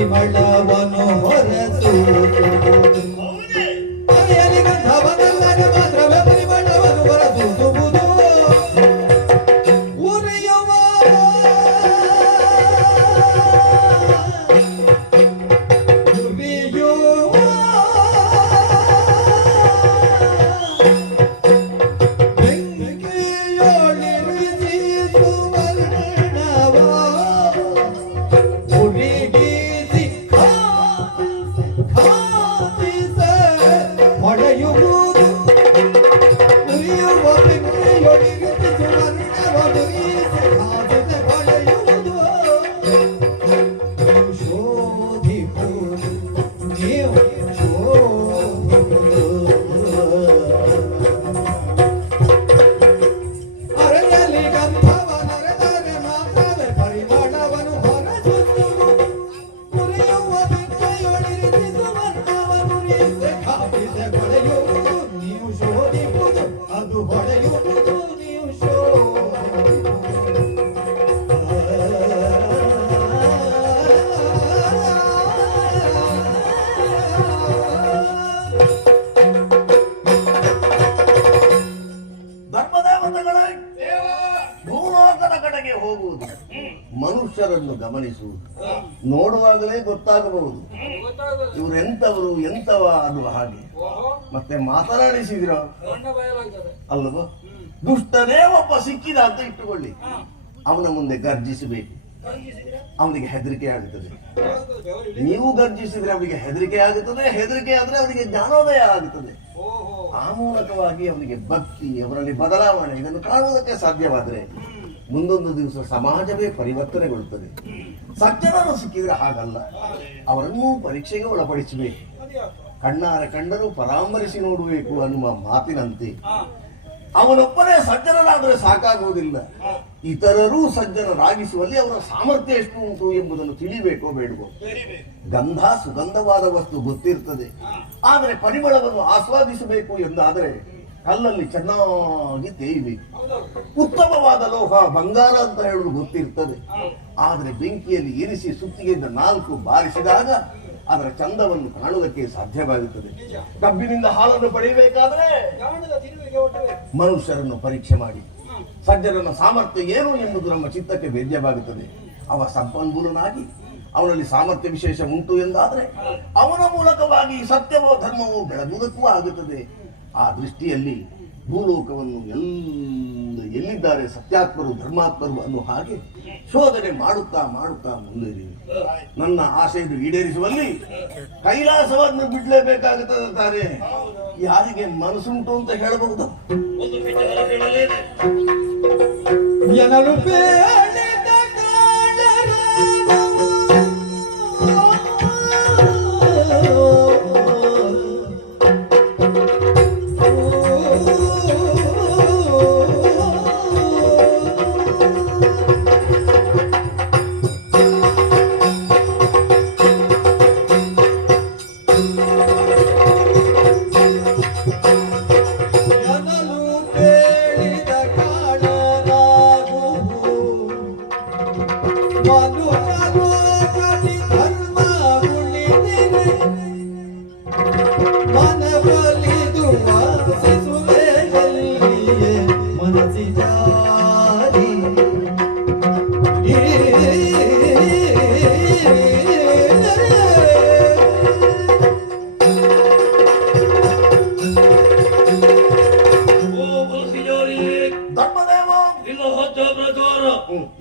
ಪರಿಮಳವನು ಹೊರಸೂಸುವುದು ಮನೆಯಲ್ಲಿ ಗಂಧವನಲ್ಲದೆ ಮಾತ್ರವೇ ಪರಿಮಳವನು ಹೊರಸೂಸುವುದು ಉರಿಯುವ ಮನುಷ್ಯರನ್ನು ಗಮನಿಸುವುದು ನೋಡುವಾಗಲೇ ಗೊತ್ತಾಗಬಹುದು ಇವರು ಎಂತವರು ಎಂತವ ಅನ್ನುವ ಹಾಗೆ. ಮತ್ತೆ ಮಾತನಾಡಿಸಿದ್ರ ಅಲ್ಲವ? ದುಷ್ಟನೇ ಒಬ್ಬ ಸಿಕ್ಕಿದ ಅಂತ ಇಟ್ಟುಕೊಳ್ಳಿ, ಅವನ ಮುಂದೆ ಗರ್ಜಿಸಬೇಕು, ಅವನಿಗೆ ಹೆದರಿಕೆ ಆಗುತ್ತದೆ. ನೀವು ಗರ್ಜಿಸಿದ್ರೆ ಅವನಿಗೆ ಹೆದರಿಕೆ ಆಗುತ್ತದೆ, ಹೆದರಿಕೆ ಆದ್ರೆ ಅವನಿಗೆ ಜ್ಞಾನೋದಯ ಆಗುತ್ತದೆ. ಆ ಮೂಲಕವಾಗಿ ಅವನಿಗೆ ಭಕ್ತಿ, ಅವರಲ್ಲಿ ಬದಲಾವಣೆ ಇದನ್ನು ಕಾಣುವುದಕ್ಕೆ ಸಾಧ್ಯವಾದರೆ ಮುಂದೊಂದು ದಿವಸ ಸಮಾಜವೇ ಪರಿವರ್ತನೆಗೊಳ್ಳುತ್ತದೆ. ಸಜ್ಜನರು ಸಿಕ್ಕಿದ್ರೆ ಹಾಗಲ್ಲ, ಅವರನ್ನೂ ಪರೀಕ್ಷೆಗೆ ಒಳಪಡಿಸಬೇಕು. ಕಣ್ಣಾರ ಕಂಡರೂ ಪರಾಮರಿಸಿ ನೋಡಬೇಕು ಅನ್ನುವ ಮಾತಿನಂತೆ ಅವನೊಬ್ಬನೇ ಸಜ್ಜನರಾದರೆ ಸಾಕಾಗುವುದಿಲ್ಲ, ಇತರರೂ ಸಜ್ಜನರಾಗಿಸುವಲ್ಲಿ ಅವರ ಸಾಮರ್ಥ್ಯ ಎಷ್ಟು ಉಂಟು ಎಂಬುದನ್ನು ತಿಳಿಬೇಕೋ ಬೇಡವೋ. ಗಂಧ ಸುಗಂಧವಾದ ವಸ್ತು ಗೊತ್ತಿರ್ತದೆ, ಆದರೆ ಪರಿಮಳವನ್ನು ಆಸ್ವಾದಿಸಬೇಕು ಎಂದಾದರೆ ಕಲ್ಲಲ್ಲಿ ಚೆನ್ನಾಗಿ ತೇಯಬೇಕು. ಉತ್ತಮವಾದ ಲೋಹ ಬಂಗಾರ ಅಂತ ಹೇಳುವುದು ಗೊತ್ತಿರ್ತದೆ, ಆದರೆ ಬೆಂಕಿಯಲ್ಲಿ ಇರಿಸಿ ಸುತ್ತಿಗೆಯಿಂದ 4 ಬಾರಿಸಿದಾಗ ಅದರ ಚಂದವನ್ನು ಕಾಣುವುದಕ್ಕೆ ಸಾಧ್ಯವಾಗುತ್ತದೆ. ಕಬ್ಬಿನಿಂದ ಹಾಲನ್ನು ಪಡೆಯಬೇಕಾದ್ರೆ ಮನುಷ್ಯರನ್ನು ಪರೀಕ್ಷೆ ಮಾಡಿ ಸಜ್ಜನನ ಸಾಮರ್ಥ್ಯ ಏನು ಎಂಬುದು ನಮ್ಮ ಚಿತ್ತಕ್ಕೆ ವೇದ್ಯವಾಗುತ್ತದೆ. ಅವ ಸಂಪನ್ಮೂಲನಾಗಿ ಅವನಲ್ಲಿ ಸಾಮರ್ಥ್ಯ ವಿಶೇಷ ಉಂಟು ಎಂದಾದರೆ ಅವನ ಮೂಲಕವಾಗಿ ಸತ್ಯವೋ ಧರ್ಮವೋ ಬೆಳಗುವುದಕ್ಕೂ ಆಗುತ್ತದೆ. ಆ ದೃಷ್ಟಿಯಲ್ಲಿ ಭೂಲೋಕವನ್ನು ಎಲ್ಲಿದ್ದಾರೆ ಸತ್ಯಾತ್ಮರು ಧರ್ಮಾತ್ಮರು ಅನ್ನೋ ಹಾಗೆ ಶೋಧನೆ ಮಾಡುತ್ತಾ ಮಾಡುತ್ತಾ ಮುಂದುವರಿ. ನನ್ನ ಆಸೆಯನ್ನು ಈಡೇರಿಸುವಲ್ಲಿ ಕೈಲಾಸವನ್ನು ಬಿಡ್ಲೇಬೇಕಾಗುತ್ತದೆ ತಾನೆ. ಯಾರಿಗೆ ಮನಸ್ಸುಂಟು ಅಂತ ಹೇಳಬಹುದು?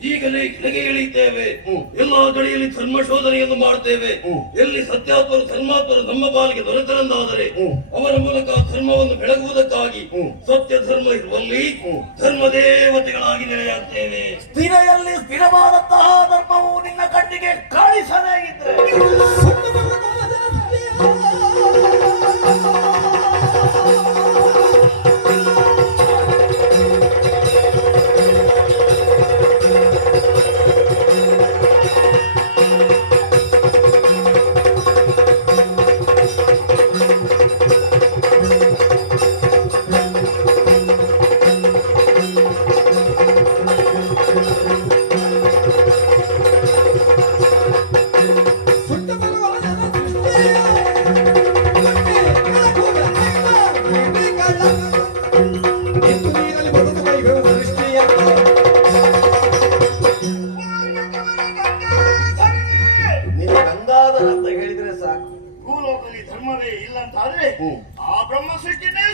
ಈಗಲೇ ಕೆಳಗೆ ಇಳಿತೇವೆ. ಎಲ್ಲಾ ಕಡೆಯಲ್ಲಿ ಧರ್ಮ ಶೋಧನೆಯನ್ನು ಮಾಡುತ್ತೇವೆ. ಎಲ್ಲಿ ಸತ್ಯಾತ್ಮರು ಧರ್ಮಾತ್ಮರು ನಮ್ಮ ಪಾಲಿಗೆ ದೊರೆತರೆಂದಾದರೆ ಅವರ ಮೂಲಕ ಧರ್ಮವನ್ನು ಬೆಳಗುವುದಕ್ಕಾಗಿ ಸತ್ಯ ಧರ್ಮ ಇರುವಲ್ಲಿ ಧರ್ಮ ದೇವತೆಗಳಾಗಿ ನೆಲೆಯಾಗ್ತೇವೆ. ಸ್ಥಿರೆಯಲ್ಲಿ ಸ್ಥಿರವಾದಂತಹ ಧರ್ಮವು ನಿನ್ನ ಕಣ್ಣಿಗೆ ಕಾಣಿಸದೇ ಇದ್ರೆ ಧರ್ಮವೇ ಇಲ್ಲ ಅಂತ ಆದ್ರೆ ಆ ಬ್ರಹ್ಮ ಸೃಷ್ಟಿನೇ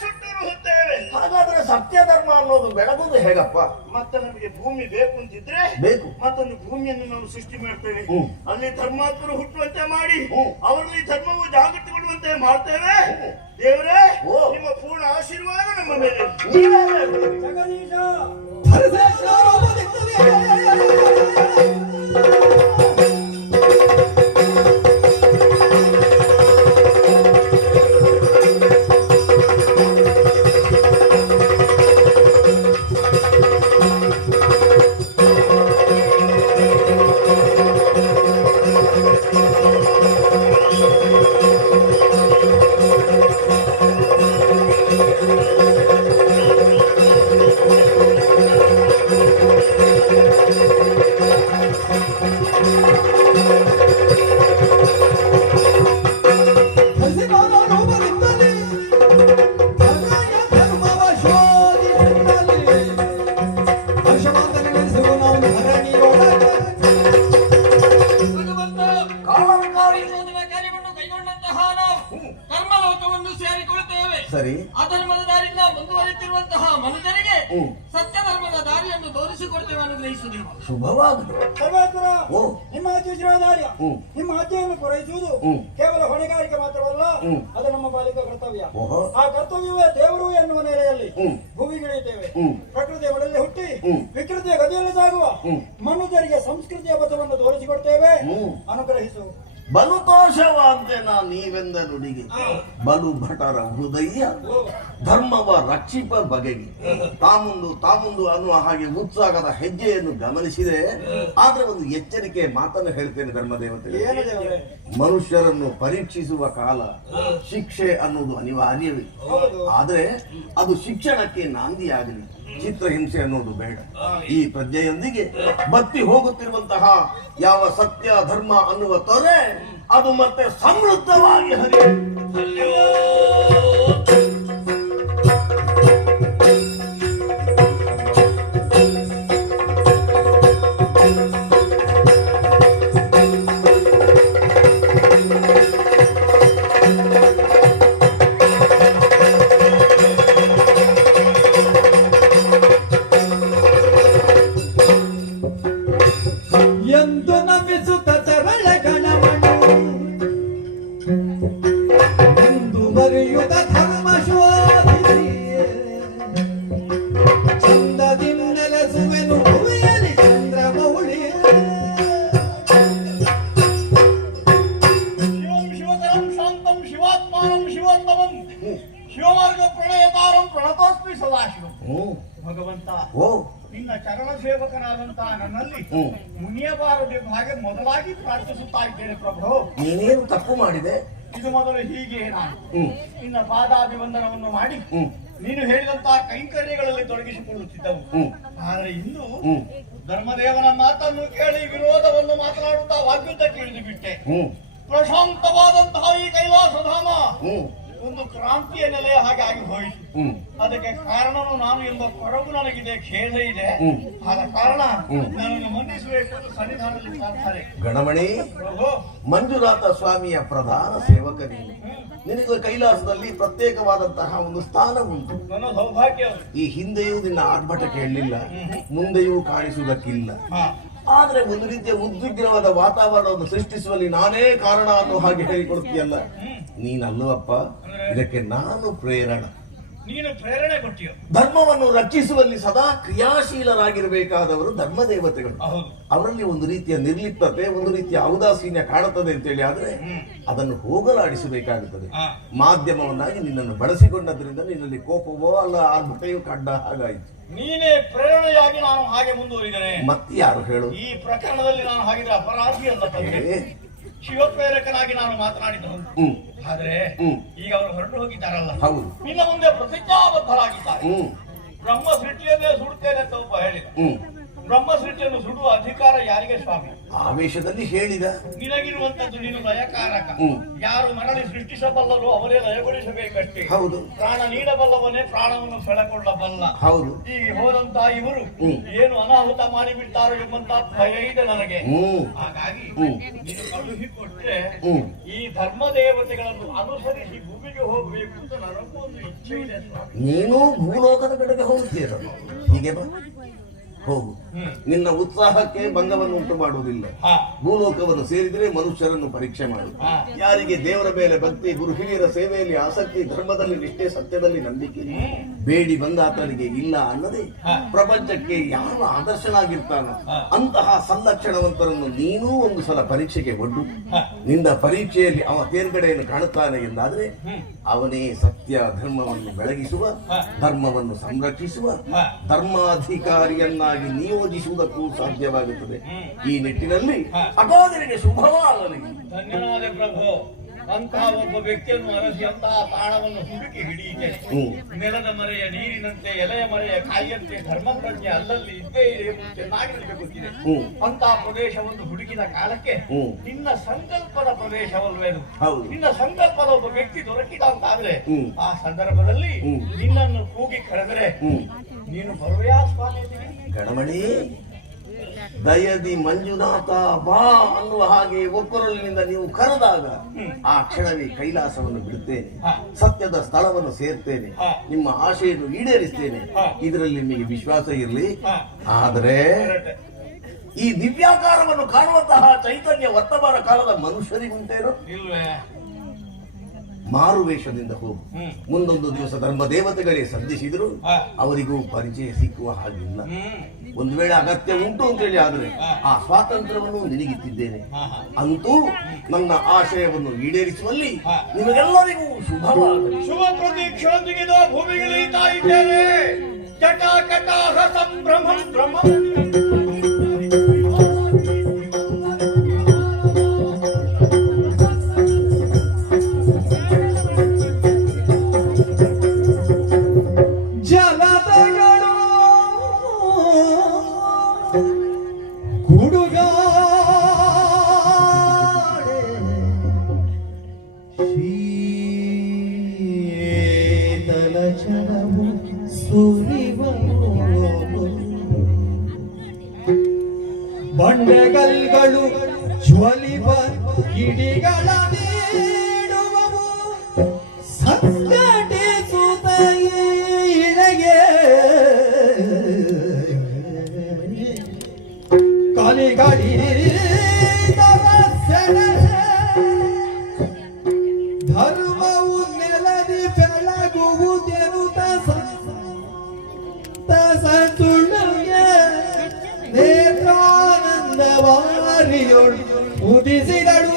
ಸುಟ್ಟಿರುತ್ತೇವೆ. ಹಾಗಾದ್ರೆ ಸತ್ಯ ಧರ್ಮ ಅನ್ನೋದು ಬೆಳಗುವುದು ಹೇಗಪ್ಪ? ಮತ್ತೆ ನಮಗೆ ಭೂಮಿ ಬೇಕು ಅಂತಿದ್ರೆ ಬೇಕು. ಮತ್ತೊಂದು ಭೂಮಿಯನ್ನು ನಾವು ಸೃಷ್ಟಿ ಮಾಡ್ತೇವೆ. ಅಲ್ಲಿ ಧರ್ಮಾತ್ಮರು ಹುಟ್ಟುವಂತೆ ಮಾಡಿ ಅವರಲ್ಲಿ ಧರ್ಮವು ಜಾಗೃತಿಗೊಳ್ಳುವಂತೆ ಮಾಡ್ತೇವೆ. ದೇವರೇ, ನಿಮ್ಮ ಪೂರ್ಣ ಆಶೀರ್ವಾದ ನಮ್ಮ ಮೇಲೆ. ಜಗದೀಶ ಹರಸೇಶ್ವರೂಪದಿಂದಲೇ ಸರಿ. ಅಧರ್ಮದ ದಾರಿಯಿಂದ ಮುಂದುವರಿತಿರುವಂತಹ ಮನುಷ್ಯರಿಗೆ ಸತ್ಯ ಧರ್ಮದ ದಾರಿಯನ್ನು ತೋರಿಸಿಕೊಡ್ತೇವೆ ಅನುಗ್ರಹಿಸುವುದು. ಶುಭವಾಗಲಿ. ಸರ್ವೇಶ್ವರ, ನಿಮ್ಮ ಆಜ್ಞಾಧಾರ್ಯ ನಿಮ್ಮ ಆಜ್ಞೆಯನ್ನು ಪೂರೈಸುವುದು ಕೇವಲ ಹೊಣೆಗಾರಿಕೆ ಮಾತ್ರವಲ್ಲ, ಅದು ನಮ್ಮ ಬಾಲಿಕ ಕರ್ತವ್ಯ. ಆ ಕರ್ತವ್ಯವೇ ದೇವರು ಎನ್ನುವ ನೆಲೆಯಲ್ಲಿ ಭೂಮಿಗಿಳಿಯುತ್ತೇವೆ. ಪ್ರಕೃತಿಯ ಒಡಲೆ ಹುಟ್ಟಿ ವಿಕೃತಿಯ ಗದಿಯಲ್ಲಿ ಸಾಗುವ ಮನುಷ್ಯರಿಗೆ ಸಂಸ್ಕೃತಿಯ ಪಥವನ್ನು ತೋರಿಸಿಕೊಡ್ತೇವೆ, ಅನುಗ್ರಹಿಸು. ಬಲು ತೋಷವಂತೆ ನೀವೆಂದ ನುಡಿಗೆ ಬಲು ಭಟರ ಹೃದಯ ಧರ್ಮವ ರಕ್ಷಿಪ ಬಗೆಗೆ ತಾಮುಂದು ಅನ್ನುವ ಹಾಗೆ ಉತ್ಸಾಹದ ಹೆಜ್ಜೆಯನ್ನು ಗಮನಿಸಿದೆ. ಆದ್ರೆ ಒಂದು ಎಚ್ಚರಿಕೆ ಮಾತನ್ನು ಹೇಳ್ತೇನೆ ಧರ್ಮದೇವತೆ. ಮನುಷ್ಯರನ್ನು ಪರೀಕ್ಷಿಸುವ ಕಾಲ ಶಿಕ್ಷೆ ಅನ್ನೋದು ಅನಿವಾರ್ಯವೇ. ಆದ್ರೆ ಅದು ಶಿಕ್ಷಣಕ್ಕೆ ನಾಂದಿಯಾಗಲಿ, ಚಿತ್ರಹಿಂಸೆ ಅನ್ನೋದು ಬೇಡ. ಈ ಪ್ರಜ್ಞೆಯೊಂದಿಗೆ ಬತ್ತಿ ಹೋಗುತ್ತಿರುವಂತಹ ಯಾವ ಸತ್ಯ ಧರ್ಮ ಅನ್ನುವ ತೊರೆ ಅದು ಮತ್ತೆ ಸಮೃದ್ಧವಾಗಿ ಹರಿಯುತ್ತದೆ. ಎಂದು ನಮಿಸುತ್ತ ಚರಳ ಗಣಮಣಿ ಮುಂದುವರಿಯುತ್ತ ಧರ್ಮ ಶೋಧಿಸಿ ಚಂದದಿಂದೆಲೆಸುವೆನು ಭುವಿಯಲ್ಲಿ ಚಂದ್ರಮೌಳಿ. ಶಿವಂ ಶಿವಕರಂ ಶಾಂತಂ ಶಿವಾತ್ಮಾನಂ ಶಿವೋತ್ತಮಂ ಶಿವಮಾರ್ಗ ಪ್ರಣಯತಾರಂ ಪ್ರಣತೋಸ್ಮಿ ಸದಾಶಿವಂ. ಭಗವಂತ, ನಿನ್ನ ಚರಣ ಸೇವಕನಾದಂತಹ ನನ್ನಲ್ಲಿ ಮುನಿಯಬಾರದೆಂಬ ಹಾಗೆ ಮೊದಲಾಗಿ ಪ್ರಾರ್ಥಿಸುತ್ತಾ ಇದ್ದೇನೆ ಪ್ರಭು. ನೀನೇನು ತಪ್ಪು ಮಾಡಿದೆ? ಇದು ಮೊದಲು ಹೀಗೆ ನಾನು ನಿನ್ನ ಪಾದಾಭಿವಂದನವನ್ನು ಮಾಡಿ ನೀನು ಹೇಳಿದಂತಹ ಕೈಂಕರ್ಯಗಳಲ್ಲಿ ತೊಡಗಿಸಿಕೊಳ್ಳುತ್ತಿದ್ದವು. ಆದರೆ ಇಂದು ಧರ್ಮದೇವನ ಮಾತನ್ನು ಕೇಳಿ ವಿರೋಧವನ್ನು ಮಾತನಾಡುತ್ತಾ ವಾಗ್ಯುದ್ಧಕ್ಕೆ ಇಳಿದು ಬಿಟ್ಟೆ. ಪ್ರಶಾಂತವಾದಂತಹ ಈ ಕೈಲಾಸಧಾಮ ಒಂದು ಕ್ರಾಂತಿಯ ನೆಲೆಯ ಹಾಗೆ ಆಗಿ ಹೋಯಿತು. ಅದಕ್ಕೆ ಕಾರಣನು ನಾನು ಎಂಬ ಕೊರಗು ನನಗಿದೆ, ಖೇದ ಇದೆ. ಆದ ಕಾರಣ ನನ್ನನ್ನು ಮನ್ನಿಸಬೇಕು ಎಂದು ಸನ್ನಿಧಾನದಲ್ಲಿ ಪ್ರಾರ್ಥನೆ. ಗಣಮಣಿ, ಮಂಜುನಾಥ ಸ್ವಾಮಿಯ ಪ್ರಧಾನ ಸೇವಕ ನೀನು. ನಿನಗೆ ಕೈಲಾಸದಲ್ಲಿ ಪ್ರತ್ಯೇಕವಾದಂತಹ ಒಂದು ಸ್ಥಾನ ಉಂಟು. ನನ್ನ ಸೌಭಾಗ್ಯ. ಈ ಹಿಂದೆಯೂ ನಿನ್ನ ಆರ್ಭಟ ಕೇಳಲಿಲ್ಲ, ಮುಂದೆಯೂ ಕಾಣಿಸುವುದಕ್ಕಿಲ್ಲ. ಆದ್ರೆ ಒಂದು ರೀತಿಯ ಉದ್ವಿಗ್ನವಾದ ವಾತಾವರಣವನ್ನು ಸೃಷ್ಟಿಸುವಲ್ಲಿ ನಾನೇ ಕಾರಣ ಅನ್ನೋ ಹಾಗೆ ಹೇಳಿಕೊಡ್ತೀಯಲ್ಲ, ನೀನಲ್ಲವಪ್ಪ. ಇದಕ್ಕೆ ನಾನು ಪ್ರೇರಣ. ನೀನು ಪ್ರೇರಣೆ ಕೊಟ್ಟಿಯೋ. ಧರ್ಮವನ್ನು ರಕ್ಷಿಸುವಲ್ಲಿ ಸದಾ ಕ್ರಿಯಾಶೀಲರಾಗಿರಬೇಕಾದವರು ಧರ್ಮದೇವತೆಗಳು. ಅವರಲ್ಲಿ ಒಂದು ರೀತಿಯ ನಿರ್ಲಿಪ್ತತೆ, ಒಂದು ರೀತಿಯ ಔದಾಸೀನ್ಯ ಕಾಣುತ್ತದೆ ಅಂತೇಳಿ ಆದ್ರೆ ಅದನ್ನು ಹೋಗಲಾಡಿಸಬೇಕಾಗುತ್ತದೆ. ಮಾಧ್ಯಮವನ್ನಾಗಿ ನಿನ್ನನ್ನು ಬಳಸಿಕೊಂಡದ್ರಿಂದ ನಿನ್ನಲ್ಲಿ ಕೋಪವೋ ಅಲ್ಲ ಆರ್ಭಟೆಯೋ ಕಂಡ ಹಾಗಾಯಿತು. ನೀನೇ ಪ್ರೇರಣೆಯಾಗಿ ನಾನು ಹಾಗೆ ಮುಂದುವರಿದರೆ ಮತ್ತೆ ಯಾರು ಹೇಳು? ಈ ಪ್ರಕರಣದಲ್ಲಿ ನಾನು ಹಾಗಿದ್ರೆ ಅಪರಾಧಿ ಅಲ್ಲ. ಶಿವಪ್ರೇರಕನಾಗಿ ನಾನು ಮಾತನಾಡಿದ್ದು. ಆದ್ರೆ ಈಗ ಅವರು ಹೊರಟು ಹೋಗಿದ್ದಾರಲ್ಲ, ಹೌದು, ನಿನ್ನ ಮುಂದೆ ಪ್ರತಿಜ್ಞಾಬದ್ಧರಾಗಿದ್ದಾರೆ. ಬ್ರಹ್ಮ ಸೃಷ್ಟಿಯನ್ನೇ ಸುಡುತ್ತೇನೆ ಅಂತ ಒಬ್ಬ ಹೇಳಿದ. ಬ್ರಹ್ಮ ಸೃಷ್ಟಿಯನ್ನು ಸುಡುವ ಅಧಿಕಾರ ಯಾರಿಗೆ ಸ್ವಾಮಿ? ಆವೇಶದಲ್ಲಿ ಹೇಳಿದ. ನಿನಗಿರುವಂತದ್ದು ನೀನು ಲಯಕಾರಕ. ಹ್ಮ್. ಯಾರು ಮರಳಿ ಸೃಷ್ಟಿಸಬಲ್ಲರು ಅವರೇ ಲಯಗೊಳಿಸಬೇಕಷ್ಟೇ. ಹೌದು. ಪ್ರಾಣ ನೀಡಬಲ್ಲವನೇ ಪ್ರಾಣವನ್ನು ಸೆಳೆಕೊಳ್ಳಬಲ್ಲ. ಹೌದು. ಈಗ ಹೋದಂತ ಇವರು ಹ್ಮ್. ಏನು ಅನಾಹುತ ಮಾಡಿಬಿಡ್ತಾರೋ ಎಂಬಂತ ಭಯ ಇದೆ ನನಗೆ. ಹ್ಮ್. ಹಾಗಾಗಿ ಹ್ಮ್. ನೀನು ಕಳುಹಿಕೊಟ್ರೆ ಹ್ಮ್. ಈ ಧರ್ಮ ದೇವತೆಗಳನ್ನು ಅನುಸರಿಸಿ ಭೂಮಿಗೆ ಹೋಗಬೇಕು ಅಂತ ನನಗೂ ಒಂದು ಇಚ್ಛೆ ಇದೆ ಸ್ವಾಮಿ. ನೀನು ಭೂಲೋಕದ ಕಡೆಗೆ ಹೋಗುತ್ತೀರ. ಹೀಗೆ ಬಾ, ಹೋಗು. ನಿನ್ನ ಉತ್ಸಾಹಕ್ಕೆ ಭಂಗವನ್ನು ಉಂಟು ಮಾಡುವುದಿಲ್ಲ. ಹಾ. ಭೂಲೋಕವನ್ನು ಸೇರಿದರೆ ಮನುಷ್ಯರನ್ನು ಪರೀಕ್ಷೆ ಮಾಡು. ಹಾ. ಯಾರಿಗೆ ದೇವರ ಮೇಲೆ ಭಕ್ತಿ, ಗುರು ಹಿರಿಯರ ಸೇವೆಯಲ್ಲಿ ಆಸಕ್ತಿ, ಧರ್ಮದಲ್ಲಿ ನಿಷ್ಠೆ, ಸತ್ಯದಲ್ಲಿ ನಂಬಿಕೆ, ಬೇಡಿ ಬಂದಾತನಿಗೆ ಇಲ್ಲ ಅನ್ನದೆ ಹಾ. ಪ್ರಪಂಚಕ್ಕೆ ಯಾರು ಆದರ್ಶನಾಗಿರ್ತಾನೋ ಅಂತಹ ಸಲ್ಲಕ್ಷಣವಂತರನ್ನು ನೀನೂ ಒಂದು ಸಲ ಪರೀಕ್ಷೆಗೆ ಒಡ್ಡು. ನಿನ್ನ ಪರೀಕ್ಷೆಯಲ್ಲಿ ಅವ ತೇರ್ಗಡೆಯನ್ನು ಕಾಣುತ್ತಾನೆ ಎಂದಾದ್ರೆ ಅವನೇ ಸತ್ಯ ಧರ್ಮವನ್ನು ಬೆಳಗಿಸುವ, ಧರ್ಮವನ್ನು ಸಂರಕ್ಷಿಸುವ, ಧರ್ಮಾಧಿಕಾರಿಯನ್ನಾಗಿ ನಿಯೋಜಿಸುವುದಕ್ಕೂ ಸಾಧ್ಯವಾಗುತ್ತದೆ. ಈ ನಿಟ್ಟಿನಲ್ಲಿ ಅಗೋದರಿಗೆ ಶುಭವಾಗಲಿ. ಧನ್ಯನಾದ ಪ್ರಭು. ಅಂತಹ ಒಬ್ಬ ವ್ಯಕ್ತಿಯನ್ನು ಅರಸಿ ಅಂತಹ ತಾಣವನ್ನು ಹುಡುಕಿ ಹಿಡಿಯಿದ್ದೇನೆ. ನೆಲದ ಮರೆಯ ನೀರಿನಂತೆ, ಎಲೆಯ ಮರೆಯ ಕಾಯಿಯಂತೆ ಧರ್ಮ ಪ್ರಜ್ಞೆ ಅಲ್ಲಲ್ಲಿ ಇದ್ದೇ ಇದೆ ಎಂದು ಚೆನ್ನಾಗಿ ನನಗೆ ಗೊತ್ತಿದೆ. ಅಂತಹ ಪ್ರದೇಶವನ್ನು ಹುಡುಕಿದ ಕಾಲಕ್ಕೆ ನಿನ್ನ ಸಂಕಲ್ಪದ ಪ್ರದೇಶವಲ್ವೇನು? ಹೌದು. ನಿನ್ನ ಸಂಕಲ್ಪದ ಒಬ್ಬ ವ್ಯಕ್ತಿ ದೊರಕಿದ ಅಂತಾದ್ರೆ ಆ ಸಂದರ್ಭದಲ್ಲಿ ನಿನ್ನನ್ನು ಕೂಗಿ ಕರೆದರೆ ನೀನು ಬರುವೆಯಾ ಸ್ವಾಮಿ? ಗಣಮಣಿ, ದಯದಿ ಮಂಜುನಾಥ ಬಾ ಅನ್ನುವ ಹಾಗೆ ಒಕ್ಕರಲಿನಿಂದ ನೀವು ಕರೆದಾಗ ಆ ಕ್ಷಣವೇ ಕೈಲಾಸವನ್ನು ಬಿಡುತ್ತೇನೆ, ಸತ್ಯದ ಸ್ಥಳವನ್ನು ಸೇರ್ತೇನೆ, ನಿಮ್ಮ ಆಶೆಯನ್ನು ಈಡೇರಿಸ್ತೇನೆ. ಇದರಲ್ಲಿ ನಿಮಗೆ ವಿಶ್ವಾಸ ಇರಲಿ. ಆದರೆ ಈ ದಿವ್ಯಾಕಾರವನ್ನು ಕಾಣುವಂತಹ ಚೈತನ್ಯ ವರ್ತಮಾನ ಕಾಲದ ಮನುಷ್ಯರಿಗುಂಟೇನೋ? ಇಲ್ವೇ? ಮಾರುವೇಷದಿಂದ ಹೋಗು. ಮುಂದೊಂದು ದಿವಸ ಧರ್ಮ ದೇವತೆಗಳೇ ಸಂಧಿಸಿದ್ರು ಅವರಿಗೂ ಪರಿಚಯ ಸಿಕ್ಕುವ ಹಾಗಿಲ್ಲ. ಒಂದು ವೇಳೆ ಅಗತ್ಯ ಉಂಟು ಅಂತೇಳಿ ಆದ್ರೆ ಆ ಸ್ವಾತಂತ್ರ್ಯವನ್ನು ನಿನಗಿತ್ತಿದ್ದೇನೆ. ಅಂತೂ ನನ್ನ ಆಶಯವನ್ನು ಈಡೇರಿಸುವಲ್ಲಿ ನಿಮಗೆಲ್ಲರಿಗೂ ಶುಭವಾಗಲಿ. ಶುಭ ಪ್ರತೀಕ್ಷೆಯೊಂದಿಗೆ ಭೂಮಿಗಿಳಿಯುತ್ತಾ ಇದ್ದೇನೆ. ಜಟ ಕಟಾಹ ಸಂಭ್ರಮಂ ಭ್ರಮಂ. ಜಲದಗಳು ಗುಡುಗಾಡೆ ಶೀತಲ ಚಲವು ಸುರಿವನು ಬಂಡೆಗಲ್ಗಳು ಜ್ವಲಿವ ಕಿಡಿಗಳ ನೀಡುವವು ಸಂಘಟಿಸುತ್ತ ಇಳೆಗೆ ಕಲಿಗಡಿ ಧರ್ಮವು ನೆಲದಿ ಬೆಳಗುವುದೆನುತ ಸಂತುಳ್ಳಿಗೆ ನೇತ್ರಾನಂದವಾರಿಯೊಳು ಉದಿಸಿದಳು